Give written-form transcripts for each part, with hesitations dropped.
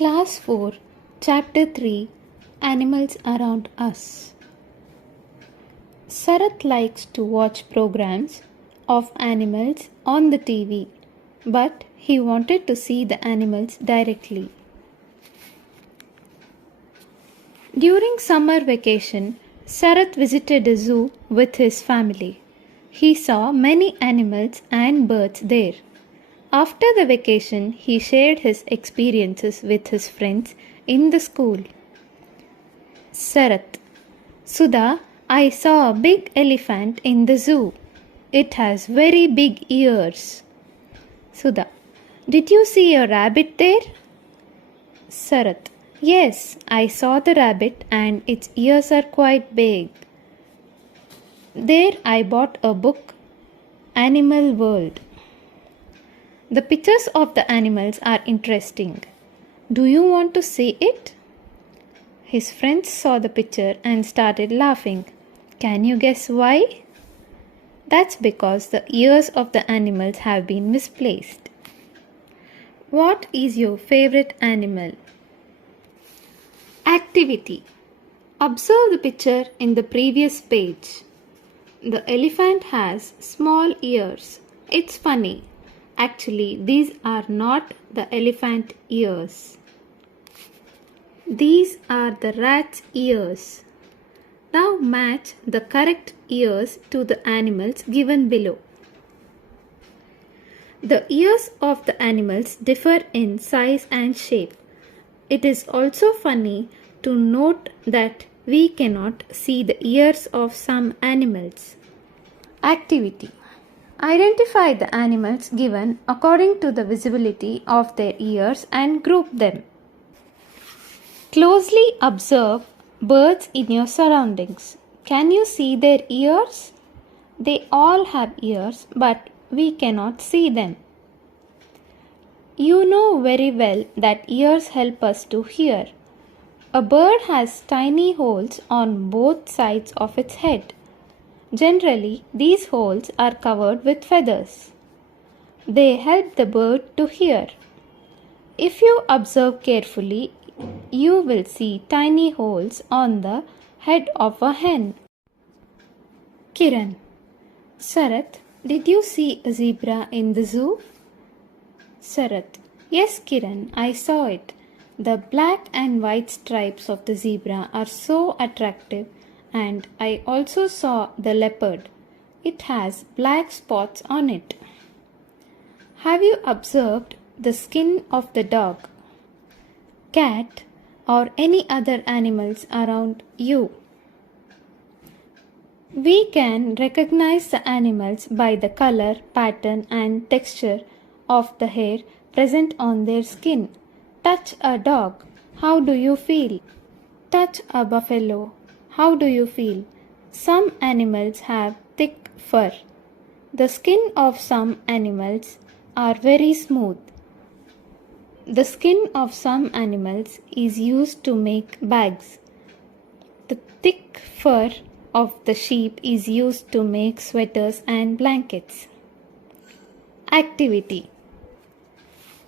Class 4, Chapter 3, Animals Around Us. Sarath likes to watch programs of animals on the TV, but he wanted to see the animals directly. During summer vacation, Sarath visited a zoo with his family. He saw many animals and birds there. After the vacation, he shared his experiences with his friends in the school. Sarath: Sudha, I saw a big elephant in the zoo. It has very big ears. Sudha: Did you see a rabbit there? Sarath: Yes, I saw the rabbit and its ears are quite big. There I bought a book, Animal World. The pictures of the animals are interesting. Do you want to see it? His friends saw the picture and started laughing. Can you guess why? That's because the ears of the animals have been misplaced. What is your favorite animal? Activity. Observe the picture in the previous page. The elephant has small ears. It's funny. Actually, these are not the elephant ears. These are the rat's ears. Now match the correct ears to the animals given below. The ears of the animals differ in size and shape. It is also funny to note that we cannot see the ears of some animals. Activity. Identify the animals given according to the visibility of their ears and group them. Closely observe birds in your surroundings. Can you see their ears? They all have ears, but we cannot see them. You know very well that ears help us to hear. A bird has tiny holes on both sides of its head. Generally, these holes are covered with feathers. They help the bird to hear. If you observe carefully, you will see tiny holes on the head of a hen. Kiran: Sarath, did you see a zebra in the zoo? Sarath: Yes, Kiran, I saw it. The black and white stripes of the zebra are so attractive, and I also saw the leopard. It has black spots on it. Have you observed the skin of the dog, cat, or any other animals around you? We can recognize the animals by the color, pattern, and texture of the hair present on their skin. Touch a dog. How do you feel? Touch a buffalo. How do you feel? Some animals have thick fur. The skin of some animals are very smooth. The skin of some animals is used to make bags. The thick fur of the sheep is used to make sweaters and blankets. Activity.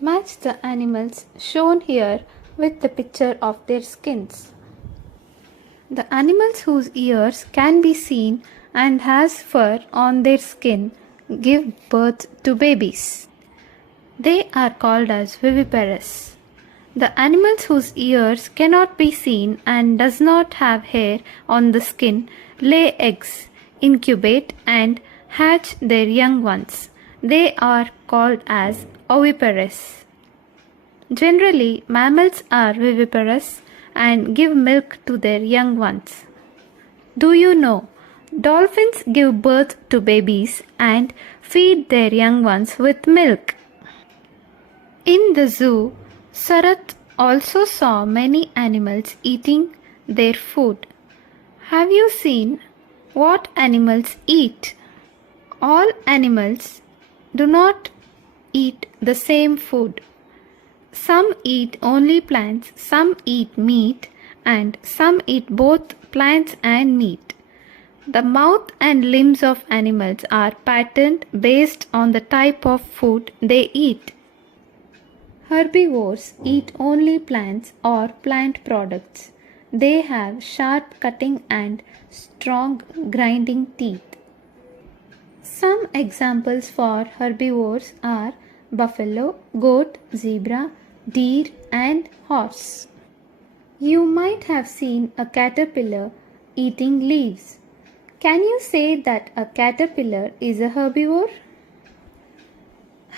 Match the animals shown here with the picture of their skins. The animals whose ears can be seen and has fur on their skin give birth to babies. They are called as viviparous. The animals whose ears cannot be seen and does not have hair on the skin lay eggs, incubate, and hatch their young ones. They are called as oviparous. Generally, mammals are viviparous and give milk to their young ones. Do you know, dolphins give birth to babies and feed their young ones with milk. In the zoo, Sarath also saw many animals eating their food. Have you seen what animals eat? All animals do not eat the same food. Some eat only plants, some eat meat, and some eat both plants and meat. The mouth and limbs of animals are patterned based on the type of food they eat. Herbivores eat only plants or plant products. They have sharp cutting and strong grinding teeth. Some examples for herbivores are buffalo, goat, zebra, deer, and horse. You might have seen a caterpillar eating leaves. Can you say that a caterpillar is a herbivore?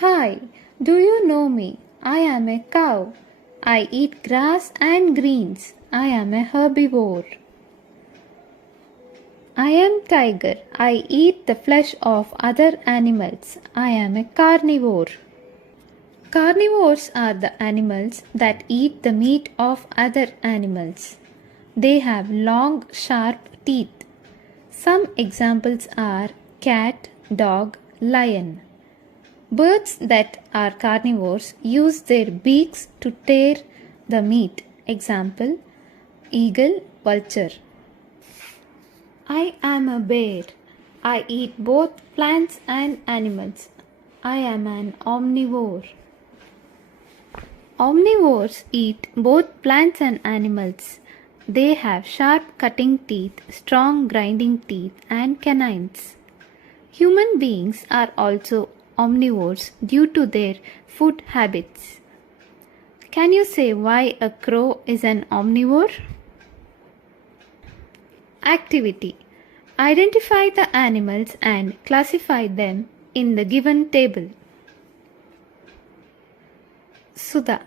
Hi, do you know me? I am a cow. I eat grass and greens. I am a herbivore. I am tiger. I eat the flesh of other animals. I am a carnivore. Carnivores are the animals that eat the meat of other animals. They have long, sharp teeth. Some examples are cat, dog, lion. Birds that are carnivores use their beaks to tear the meat. Example, eagle, vulture. I am a bear. I eat both plants and animals. I am an omnivore. Omnivores eat both plants and animals. They have sharp cutting teeth, strong grinding teeth, and canines. Human beings are also omnivores due to their food habits. Can you say why a crow is an omnivore? Activity. Identify the animals and classify them in the given table. Sudha.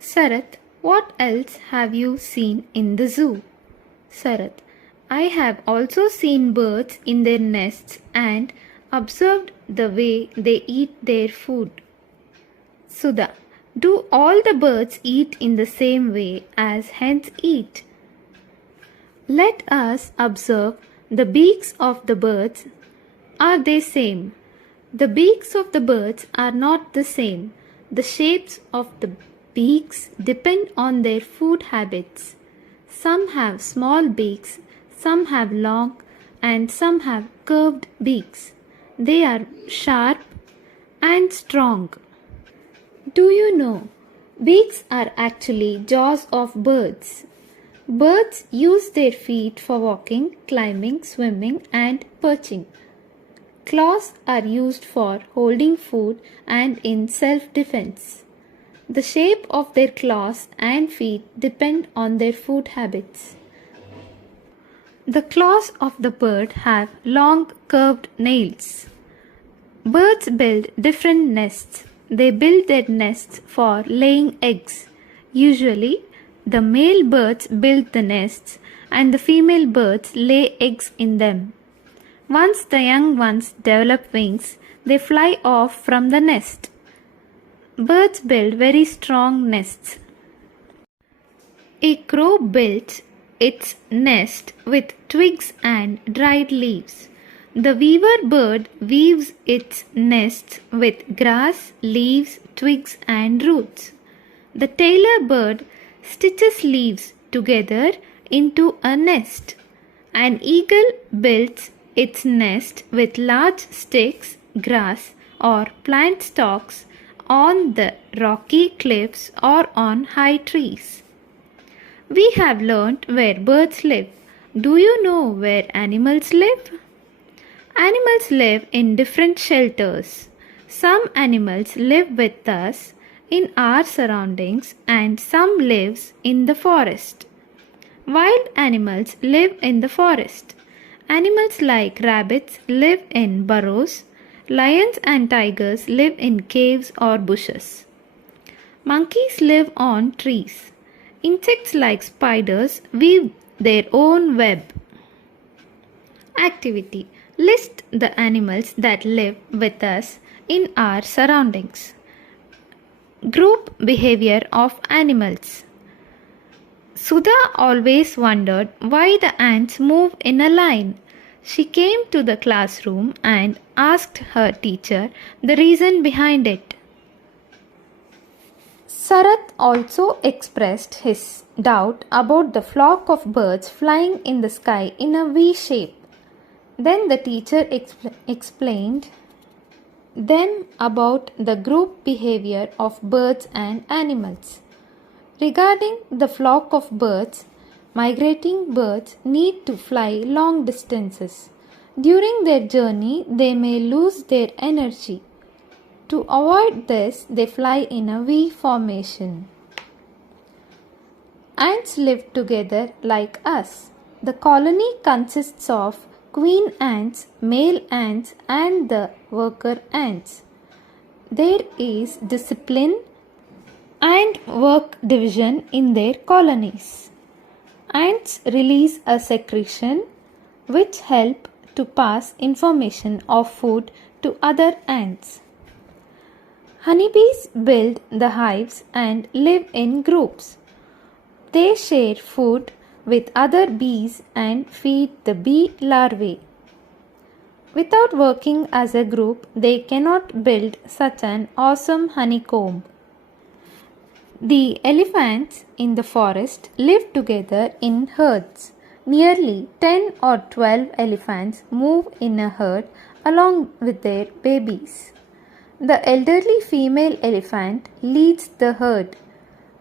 Sarath, what else have you seen in the zoo? Sarath, I have also seen birds in their nests and observed the way they eat their food. Sudha, do all the birds eat in the same way as hens eat? Let us observe the beaks of the birds. Are they same? The beaks of the birds are not the same. The shapes of the beaks depend on their food habits. Some have small beaks, some have long, and some have curved beaks. They are sharp and strong. Do you know, beaks are actually jaws of birds. Birds use their feet for walking, climbing, swimming, and perching. Claws are used for holding food and in self-defense. The shape of their claws and feet depend on their food habits. The claws of the bird have long curved nails. Birds build different nests. They build their nests for laying eggs. Usually, the male birds build the nests and the female birds lay eggs in them. Once the young ones develop wings, they fly off from the nest. Birds build very strong nests. A crow builds its nest with twigs and dried leaves. The weaver bird weaves its nests with grass, leaves, twigs, and roots. The tailor bird stitches leaves together into a nest. An eagle builds its nest with large sticks, grass, or plant stalks on the rocky cliffs or on high trees. We have learnt where birds live. Do you know where animals live? Animals live in different shelters. Some animals live with us in our surroundings and some lives in the forest. Wild animals live in the forest. Animals like rabbits live in burrows. Lions and tigers live in caves or bushes. Monkeys live on trees. Insects like spiders weave their own web. Activity. List the animals that live with us in our surroundings. Group behavior of animals. Sudha always wondered why the ants move in a line. She came to the classroom and asked her teacher the reason behind it. Sarath also expressed his doubt about the flock of birds flying in the sky in a V shape. Then the teacher explained, Then about the group behavior of birds and animals. Regarding the flock of birds, migrating birds need to fly long distances. During their journey, they may lose their energy. To avoid this, they fly in a V formation. Ants live together like us. The colony consists of queen ants, male ants, and the worker ants. There is discipline and work division in their colonies. Ants release a secretion which help to pass information of food to other ants. Honeybees build the hives and live in groups. They share food with other bees and feed the bee larvae. Without working as a group, they cannot build such an awesome honeycomb. The elephants in the forest live together in herds. Nearly 10 or 12 elephants move in a herd along with their babies. The elderly female elephant leads the herd.